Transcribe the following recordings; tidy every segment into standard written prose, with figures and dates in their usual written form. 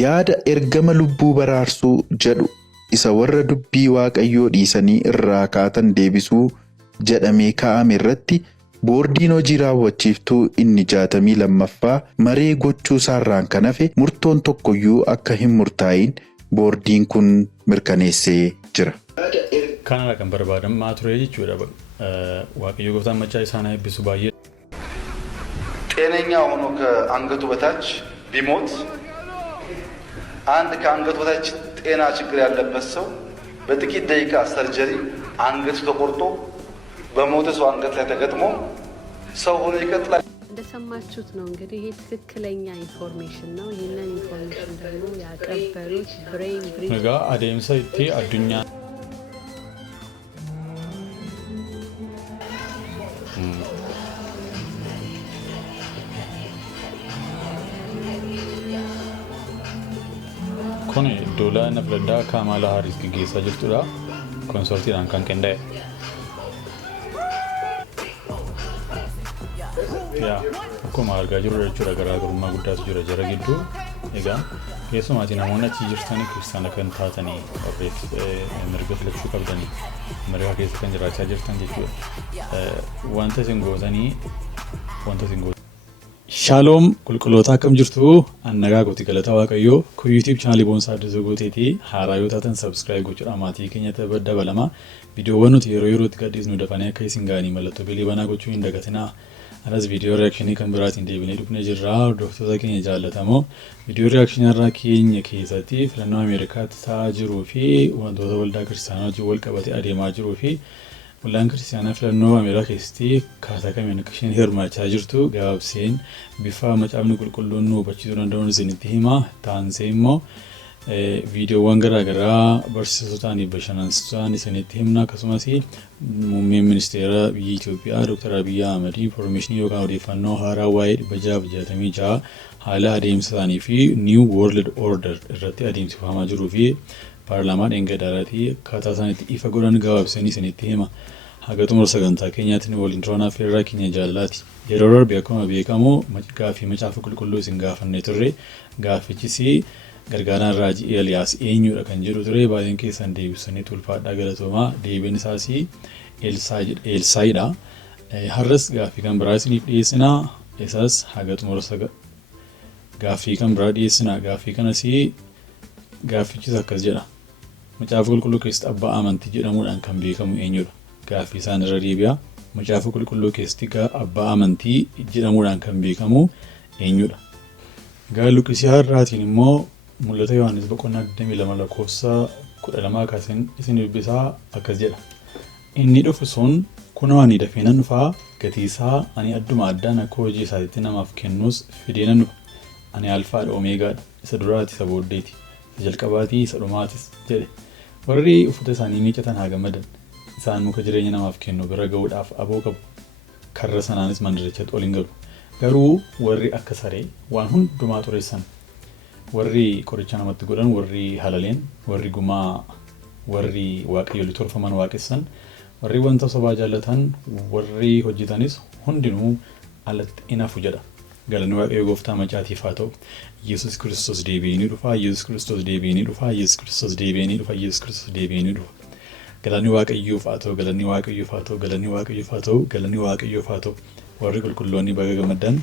yaada ergama lubbuu baraarsuu jedhu isa warra dubbii Waaqayyoo dhiisanii irraa kaatan deebisuu jedhamee kaa'ame irratti boordiin hojii raawwachiiftuu inni 62ffaa maree gochuu isaarraan kan hafe murtoon tokkoyyuu akka hin murtaa'in boordiin kun mirkaneessee jira. Kanarraa kan barbaadamaa ture jechuudha. Waaqayyo gooftaan machaa isaan eebbisu baay'ee ጤነኛ ሆኖ ከአንገቱ በታች ቢሞት አንድ ከአንገቱ በታች ጤና ችግር ያለበት ሰው በጥቂት ደቂቃ ሰርጀሪ አንገቱ ተቆርጦ በሞተ ሰው አንገት ላይ ተገጥሞ ሰው ሆኖ ይቀጥላል። እንደሰማችሁት ነው እንግዲህ ይሄ ትክክለኛ ኢንፎርሜሽን ነው። ይሄንን ኢንፎርሜሽን ደግሞ ያቀበሉት ብሬን ብሪጅ ነጋ አደምሳ ኢቲ አዱኛ Kun dola nafladda Kamala Harris geessa jirtudha. Konsortiidhaan kan qindaa'e. Akkuma argaa jirru jechuudha garaagarummaa guddaatu jira jara gidduu. Egaa keessumaatii namoonni achi jirtanii kiristaana kan taatanii mirga filachuu qabdanii mirga keessa kan jiraachaa jirtan jechuudha. Wanta isin gootanii Shalom qulqulloota akkam jirtu annagaa gooti galata Waaqayyoo ku YouTube channel Boonsaa Addisuu gooteeti haaraa yoo taatan subscribe gochuudha maatii keenyatti dabalama viidiyoowwan nuti yeroo yerootti gadhiisnu dafanii akka isin gaanii mallattoo bilii banaa gochuu hin dagatinaa anas viidiyoo reakshinii kan biraatiin deebinee dhufnee jirra hordoftoota keenya jaallatamoo viidiyoo reakshinii irraa keenya keessatti filannoo Ameerikaatti ta'aa jiruu fi wantoota waldaa kiristaanaa wajjin wal qabatee adeemaa jiruu fi Wallaan kiristaanaa filannoo Ameerikaa keessatti akkaataa kamiin akka isheen hirmaachaa jirtu gabaabseen bifa macaafni qulqulluun nu hubachiisuu danda'uun isinitti hima. Taansee immoo viidiyoowwan garaagaraa barsiisotaan bashannansiisaan isinitti himna akkasumas muummeen ministeera biyya Itoophiyaa Dr. Abiy Ahmed information yookaan odeeffannoo haaraa waa'ee 666 haala adeemsa isaanii fi New World Order irratti adeemsifamaa jiruu fi Parlamaan Engadaaraati akkaataa isaaniitti ifa godhan gabaabsanii isinitti hima. Haga xumura sagantaa keenyaatti waliin turaan affeerraa keenya jaallati. Yeroo darbe akkuma beekamu gaaffii macaafa qulqulluu isin gaafannee turre gaaffichis gargaaraan raajii Eeliyaas eenyudha kan jedhu ture baay'een keessan deebisanii tulfaadhaa galatoomaa deebiin isaas Eelsaayidha. Har'as gaaffii kan biraa isiniif dhiyeessinaa isaas haga xumura gaaffii kan biraa dhiyeessinaa gaaffii kanas gaaffichis akkas jedha. Macaafa qulqulluu keessatti abbaa amantii jedhamuudhaan kan beekamu eenyudha? Gaaffii isaan irra deebi'a. Macaafa qulqulluu keessatti abbaa amantii jedhamuudhaan kan beekamu eenyudha? Luqisii har'aatiin immoo mul'ata Yohaannis boqonnaa 22 lakkoofsa 12 kaaseen isin dubbisaa akkas jedha. Inni dhufu sun kunoo ani dafee nan dhufaa gatii isaa ani adduma addaan akka hojii isaatti namaaf kennuus fidee nan dhufa. Ani alfaadha omeegaadha isa duraati isa booddeeti. Jalqabaatii isa dhumaatis jedhe warri uffata isaanii miiccatan haa gammadan isaan muka jireenya namaaf kennu bira ga'uudhaaf aboo qabu karra sanaanis mandirichatti ol hin galu garuu warri akka saree waan hundumaa xureessan warri qoricha namatti godhan warri halaleen warri gumaa warri waaqayyoolii tolfaman waaqessan warri wanta sobaa jaallatan warri hojjetanis hundinuu alatti inafu jedha. Galanni Waaqayyoo gooftaa macaatiif haa ta'u. Yesuus Kiristoos deebi'ee dhufa. Yesuus Kiristoos deebi'ee dhufa. Yesuus Kiristoos deebi'ee dhufa. Yesuus Kiristoos deebi'ee dhufa. Galanni Waaqayyoof haa ta'u. Galanni Waaqayyoof haa ta'u. Galanni Waaqayyoof haa ta'u. Galanni Waaqayyoof haa ta'u. Warri qulqulloonni baga gammaddan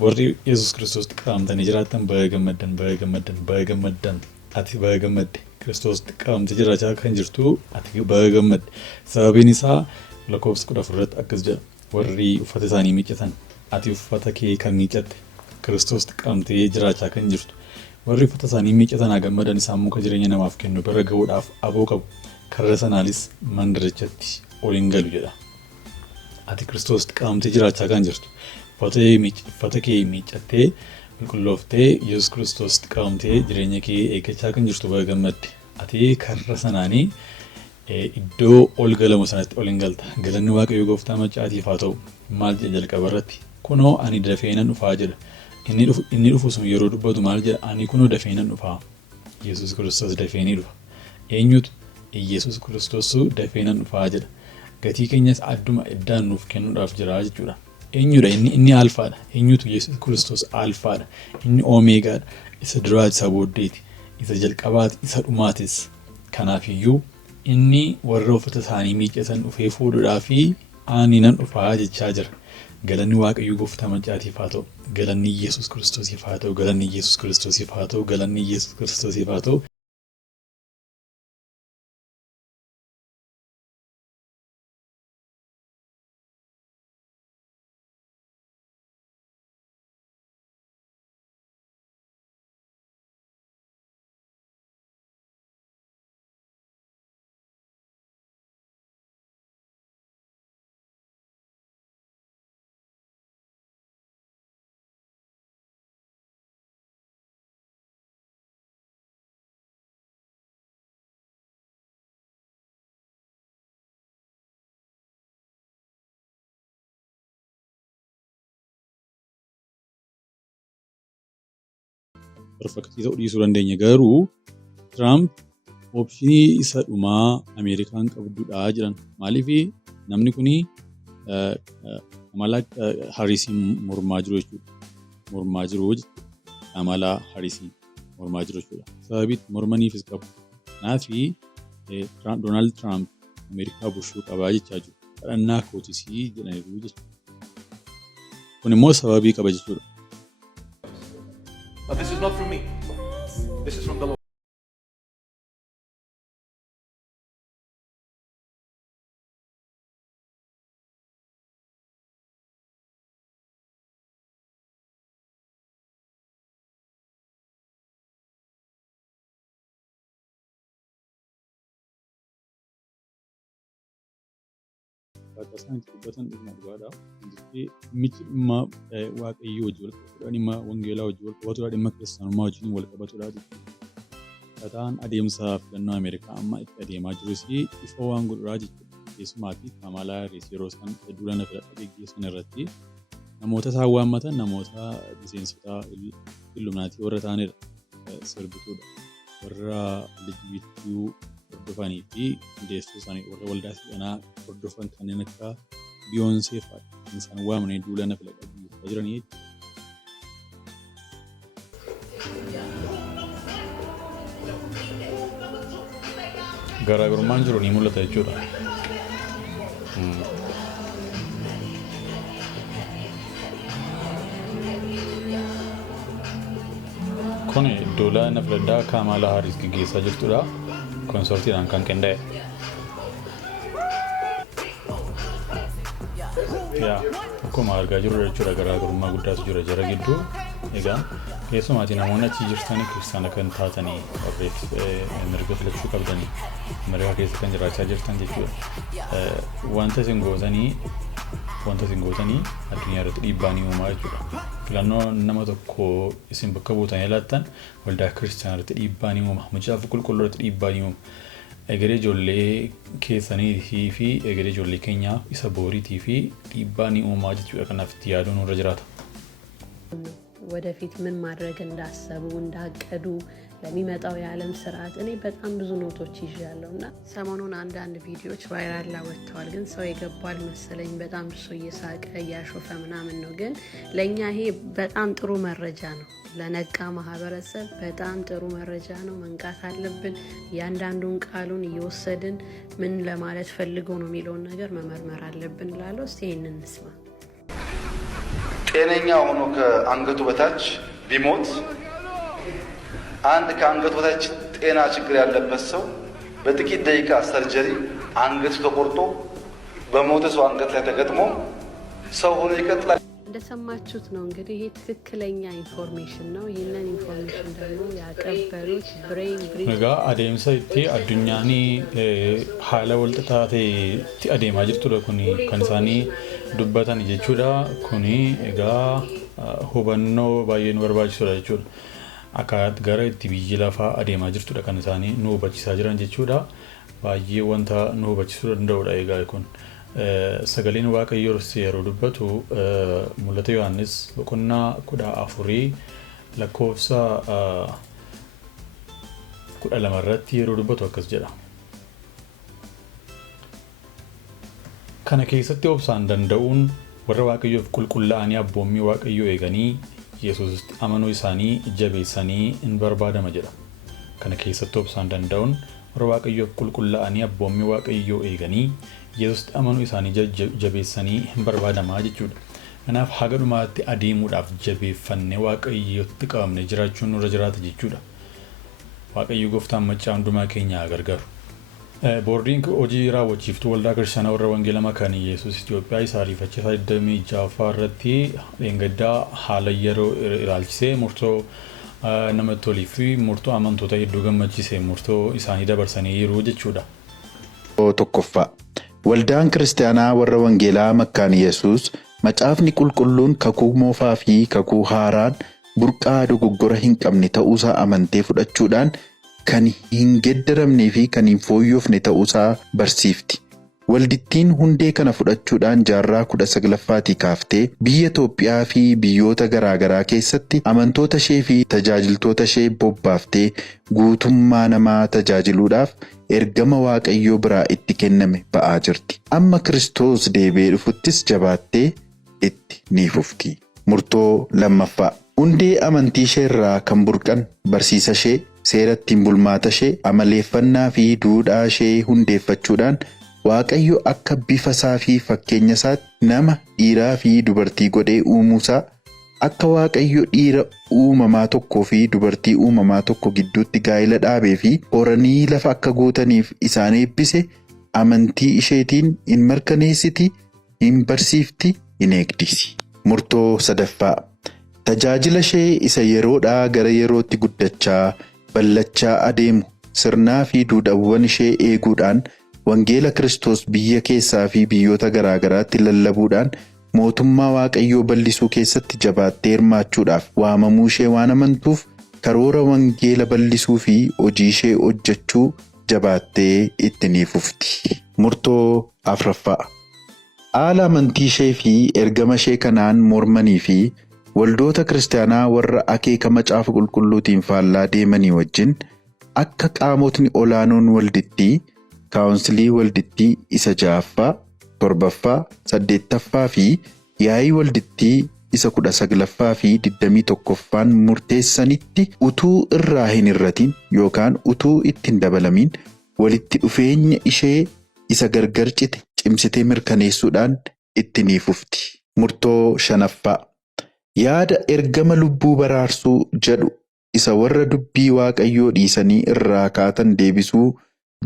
warri Yesuus Kiristoos qaamtanii jiraattan baga gammaddan baga gammaddan baga gammaddan ati baga gammadde Kiristoos qaamtee jiraachaa kan jirtu ati baga gammadde sababiin isaa lakkoofsa 14 irratti akkas jedha warri uffata isaanii miiccatan ati uffata kee kan miiccatte Kiristoos qaamtee jiraachaa kan jirtu warri uffata isaanii miiccatan haa gammadan isaan muka jireenya namaaf kennu bira ga'uudhaaf aboo qabu karra sanaanis mandirichatti ol hin galu jedha. Ati Kiristoos qaamtee jiraachaa kan jirtu uffata kee miiccattee qulqullooftee Yesuus Kiristoos qaamtee jireenya kee eeggachaa kan jirtu baga gammadde ati karra sanaanii iddoo ol galamu sanatti ol hin galta. Galanni Waaqayyoo gooftaa macaatiif haa ta'u. Maal jedha jalqaba irratti kunoo ani dafee nan dhufaa jedha. Inni dhufu sun yeroo dubbatu maal jedha ani kunoo dafee nan dhufaa. Yesuus Kiristoos dafee ni dhufa. Eenyutu Yesuus Kiristoos dafee nan dhufaa jedha. Gatii keenyas adduma iddaan nuuf kennuudhaaf jira jechuudha. eenyudha inni alfaadha. Eenyutu Yesuus Kiristoos alfaadha. Inni oomeegaadha. Isa duraati isa booddeeti. Isa jalqabaati isa dhumaatis. Kanaafiyyuu inni warra uffata isaanii miiccatan dhufee fuudhuudhaa fi ani nan dhufaa jechaa jira. Galanni Waaqayyoo Gooftaa Maccaatiif haa ta'u. Galanni Yesuus Kiristoosiif haa ta'u. Galanni Yesuus Kiristoosiif haa ta'u. Galanni Yesuus Kiristoosiif haa ta'u. Perfektii ta'uu dhiisuu dandeenya garuu Tiraamp oopshinii isa dhumaa Ameerikaan qabdudha jiran. Maaliif namni kun Kamala Harrisiin mormaa jiru jechuudha. Mormaa jiru Kamala Harrisiin mormaa jiru jechuudha. Sababii mormaniifis qabu. Kanaaf Doonaald Tiraamp Ameerikaa bulchuu qabaa jechaa jiru. Kadhannaa kootisii jedhaniiru jechuudha. Kun immoo sababii qaba jechuudha. But this is not from me. This is from the Lord. Isaan itti dubbatan dhimma dhugaadha. Dhimmichi dhimma Waaqayyoo wajjin wal qabatudha. Dhimma Wangeelaa wajjin wal qabatudha. Dhimma Kiristaanummaa wajjin wal qabatudha jechuudha. Kataan adeemsa filannoo Ameerikaa amma itti adeemaa jirus ifa waan godhuraa jechuudha. Keessumaa fi Kamala Harris yeroo isaan duula filannoo gaggeessan irratti namoota isaan waammatan namoota miseensota Illuminaatii warra ta'anidha. Sirbituudha. Warra LGBT hordofanii fi hundeessuu isaanii warra waldaa si'anaa hordofan kanneen akka Beyoncé fa'aa isaan waamanii duula filannoo gaggeessaa jiranii. Garaagarummaan jiru ni mul'ata jechuudha. Kun duula filannoo Kamala Harris gaggeessaa jirtudha. Konsortiidhaan kan qindaa'e. Akkuma argaa jirru jechuudha garaagarummaa guddaatu jira jara gidduu. Egaa keessumaatii namoonni achi jirtan kiristaana kan taatanii mirga filachuu qabdanii Ameerikaa keessa kan jiraachaa jirtan jechuudha. Wanta isin gootanii addunyaa irratti dhiibbaa ni uumaa jechuudha. Filannoo nama tokko isin bakka buutanii laattan waldaa kiristaanaa irratti dhiibbaa ni uuma. Macaafa qulqulluu irratti dhiibbaa ni uuma. Egeree ijoollee keessanii fi egeree ijoollee keenyaaf isa booriitii fi dhiibbaa ni uumaa jechuudha. Kanaaf itti yaaduun irra jiraata. ወደፊት ምን ማድረግ እንዳሰቡ እንዳቀዱ ለሚመጣው የዓለም ስርዓት እኔ በጣም ብዙ ኖቶች ይዣለሁና ሰሞኑን አንዳንድ ቪዲዮዎች ቫይራል ወጥተዋል። ግን ሰው የገባል መሰለኝ በጣም እሱ እየሳቀ እያሾፈ ምናምን ነው። ግን ለኛ ይሄ በጣም ጥሩ መረጃ ነው። ለነቃ ማህበረሰብ በጣም ጥሩ መረጃ ነው። መንቃት አለብን። ያንዳንዱን ቃሉን እየወሰድን ምን ለማለት ፈልጎ ነው የሚለውን ነገር መመርመር አለብን እላለሁ። እስቲ ይሄንን እንስማ። ጤነኛ ሆኖ ከአንገቱ በታች ቢሞት አንድ ከአንገቱ በታች ጤና ችግር ያለበት ሰው በጥቂት ደቂቃ ሰርጀሪ አንገቱ ተቆርጦ በሞተ ሰው አንገት ላይ ተገጥሞ ሰው ሆኖ ይቀጥላል። እንደሰማችሁት ነው እንግዲህ ይሄ ትክክለኛ ኢንፎርሜሽን ነው። ይሄንን ኢንፎርሜሽን ደግሞ ያቀበሉት ብሬን ብሪጅ ነጋ አዴምሳ ኢቲ አዱኛኒ ሀላ ወልጥታቴ ኢቲ አዴማ ጅርቱዳ ኩኒ ከንሳኒ ዱበታን ጀቹዳ ኩኒ ኤጋ ሁበኖ ባየኑ በርባችሱዳ ጀቹዳ አካት ጋራ ኢቲ ቢጂ ላፋ አዴማ ጅርቱዳ ከንሳኒ ኑ ሁበቺሳ ጅራን ጀቹዳ ባየ ወንታ ኑ ሁበቺሱዳ እንደውዳ ኤጋ ይኩን sagaleen waaqayyoo yeroo dubbatu mul'ata Yohaannis boqonnaa 14 lakkoofsa 12 irratti yeroo dubbatu akkas jedha. Kana keessatti obsaan danda'uun warra waaqayyoof qulqullaa'anii abboommii waaqayyoo eeganii Yesuusitti amanuu isaanii jabeessanii hin barbaadama jedha. Kana keessatti obsaan danda'uun warra waaqayyoof qulqullaa'anii abboommii waaqayyoo eeganii Yesuusitti amanuu isaanii jabeessanii hin barbaadama jechuudha. Kanaaf haga dhumaatti adeemuudhaaf jabeeffannee waaqayyootti qabamne jiraachuun nurra jiraata jechuudha. Waaqayyo gooftaan maccaa hundumaa keenya gargaaru. Boordiin hojii raawwachiiftuu waldaa kiristaanaa warra wangeela makaanii Yesuus Itoophiyaa isa ariifachiisaa 26ffaa irratti dheengaddaa haala yeroo ilaalchisee murtoo namatti tolii fi murtoo amantoota hedduu gammachiisee murtoo isaanii dabarsanii yeroo jechuudha. Tokkoffaa waldaan kiristaanaa warra wangeelaa makaanii Yesuus macaafni qulqulluun kakuu moofaa fi kakuu haaraan burqaa dogoggora hin qabne ta'uusaa amantee fudhachuudhaan kan hin geddaramnee fi kan hin fooyyofne ta'uusaa barsiifti. Waldittiin hundee kana fudhachuudhaan jaarraa 19ffaatii kaaftee biyya Itoophiyaa fi biyyoota garaagaraa keessatti amantoota ishee fi tajaajiltoota ishee bobbaaftee guutummaa namaa tajaajiluudhaaf ergama waaqayyoo biraa itti kenname ba'aa jirti. Amma Kiristoos deebi'ee dhufuttis jabaattee itti ni fufti. Murtoo lammaffaa hundee amantii ishee irraa kan burqan barsiisa ishee seera ittiin bulmaata ishee amaleeffannaa fi duudhaa ishee hundeeffachuudhaan waaqayyo akka bifa isaa fi fakkeenya isaatti nama dhiiraa fi dubartii godhee uumuusaa akka waaqayyo dhiira uumamaa tokkoo fi dubartii uumamaa tokko gidduutti gaa'ela dhaabee fi horanii lafa akka guutaniif isaan eebbise amantii isheetiin hin mirkaneessiti, hin barsiifti, hin eegdisi. Murtoo sadaffaa tajaajila ishee isa yeroodhaa gara yerootti guddachaa ballachaa adeemu sirnaa fi duudhaawwan ishee eeguudhaan wangeela Kiristoos biyya keessaa fi biyyoota garaagaraatti lallabuudhaan mootummaa waaqayyoo bal'isuu keessatti jabaattee hirmaachuudhaaf waamamuu ishee waan amantuuf karoora wangeela bal'isuu fi hojii ishee hojjechuu jabaattee itti ni fufti. Murtoo afuraffaa haala amantii ishee fi ergama ishee kanaan mormanii fi waldoota kiristaanaa warra akeeka macaafa qulqulluutiin faallaa deemanii wajjin akka qaamotni olaanoon waldittii kaawunsilii waldittii isa 6ffaa 7ffaa 8ffaa fi yaa'ii waldittii isa 19ffaa fi 21ffaan murteessanitti utuu irraa hin hirratin yookaan utuu ittiin dabalamiin walitti dhufeenya ishee isa gargar cite cimsitee mirkaneessuudhaan itti ni fufti. Murtoo shanaffaa yaada ergama lubbuu baraarsuu jedhu isa warra dubbii waaqayyoo dhiisanii irraa kaatan deebisuu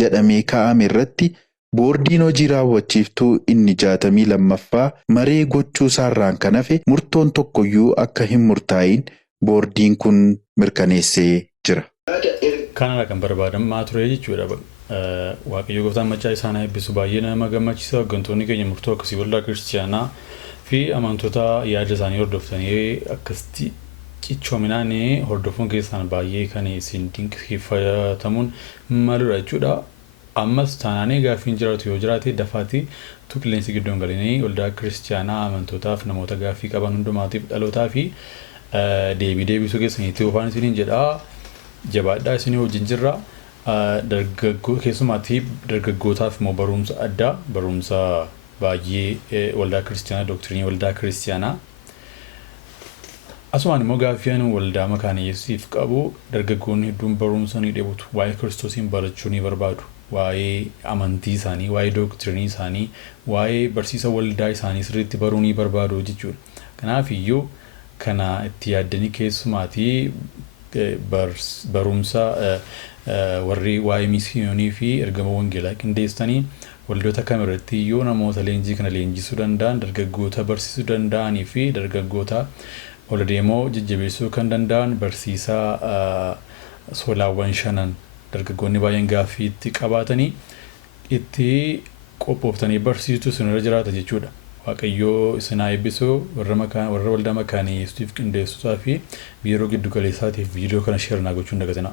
jedhamee kaa'ame irratti boordiin hojii raawwachiiftuu inni 62ffaa maree gochuu isaarraan kan hafe murtoon tokkoyyuu akka hin murtaa'in boordiin kun mirkaneessee jira. Kanarraa kan barbaadamaa ture jechuudha. Waaqayyo gooftaan maccaa isaan eebbisu baay'ee nama gammachiisa. Hooggantoonni keenya murtoo akkasii waldaa kiristaanaa fi amantoota yaada isaanii hordoftanii akkasitti cichoominaan hordofuun keessaan baay'ee kan isin dinqisiifatamuun maludha jechuudha. Ammas taanaanii gaaffiin jiraatu yoo jiraate dafaati qilleensi gidduun galinii waldaa kiristaanaa amantootaaf namoota gaaffii qaban hundumaatiif dhalootaa fi deebisuu keessaniitti ofaan isiniin jedhaa jabaadhaa isinii wajjin jirra. Keessumaatti dargaggootaaf immoo barumsa addaa barumsa baay'ee waldaa kiristaanaa dooktirinii waldaa kiristaanaa asumaan immoo gaaffiin waldaa makaanii Yesuusiif qabu dargaggoonni hedduun barumsa ni dheebutu waa'ee Kiristoosiin barachuu ni barbaadu waa'ee amantii isaanii waa'ee dooktirinii isaanii waa'ee barsiisa waldaa isaanii sirriitti baruu ni barbaadu jechuudha. Kanaaf iyyuu kana itti yaaddanii keessumaatti barumsa warri waa'ee misiyoonii fi ergama wangeelaa qindeessanii waldoota kamirratti iyyuu namoota leenjii kana leenjisuu danda'an dargaggoota barsiisuu danda'anii fi dargaggoota ol deemoo jajjabeessuu kan danda'an barsiisaa soolaawwan 5 dargaggoonni baay'een gaaffii itti qabaatanii itti qophooftanii barsiisuu isinirra jiraata jechuudha. Waaqayyoo isin haa eebbisu warra waldaa makaanii Yesuusiif qindeessuusaa fi yeroo giddu galeessaatiif viidiyoo kana sheer naa gochuun dagatina.